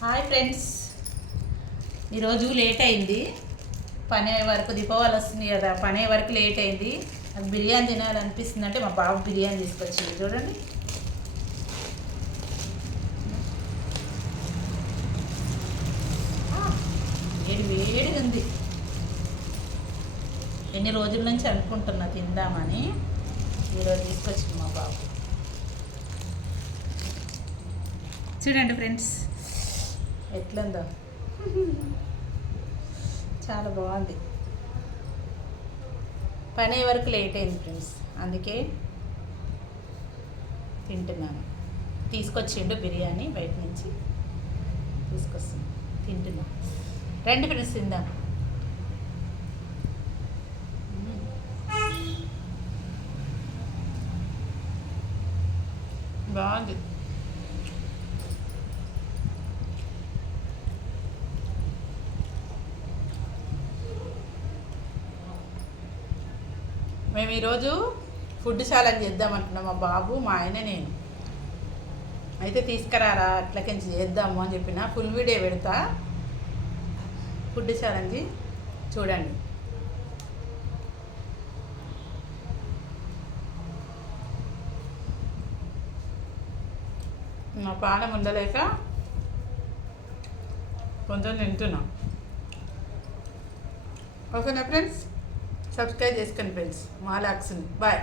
Hi friends, ఈరోజు late అయింది. పని వరకు దీపావళి వస్తుంది కదా, పని వరకు లేట్ అయింది. నాకు బిర్యానీ తినాలనిపిస్తుంది అంటే మా బాబు బిర్యానీ తీసుకొచ్చింది. చూడండి, వేడి వేడిగా ఉంది. ఎన్ని రోజుల నుంచి అనుకుంటున్నా తిందామని, ఈరోజు తీసుకొచ్చింది మా బాబు. చూడండి ఫ్రెండ్స్ ఎట్లుందో, చాలా బాగుంది. పని వరకు లేట్ అయింది ఫ్రెండ్స్, అందుకే తింటున్నాను. తీసుకొచ్చిండు బిర్యానీ, బయట నుంచి తీసుకొస్తాను, తింటున్నాను. రండి ఫ్రెండ్స్, తిందాం. బాగుంది. మేము ఈరోజు ఫుడ్ ఛాలెంజ్ చేద్దామంటున్నాం, మా బాబు, మా ఆయన, నేను. అయితే తీసుకురారా, అట్లకించి చేద్దాము అని చెప్పిన. ఫుల్ వీడియో పెడతా, ఫుడ్ ఛాలెంజ్ చూడండి. నా పానం ఉండలేక కొంచెం తింటున్నా. ఓకేనా ఫ్రెండ్స్, సబ్స్క్రైబ్ చేసుకోండి ఫ్రెండ్స్, మాలాక్స్ని. బాయ్.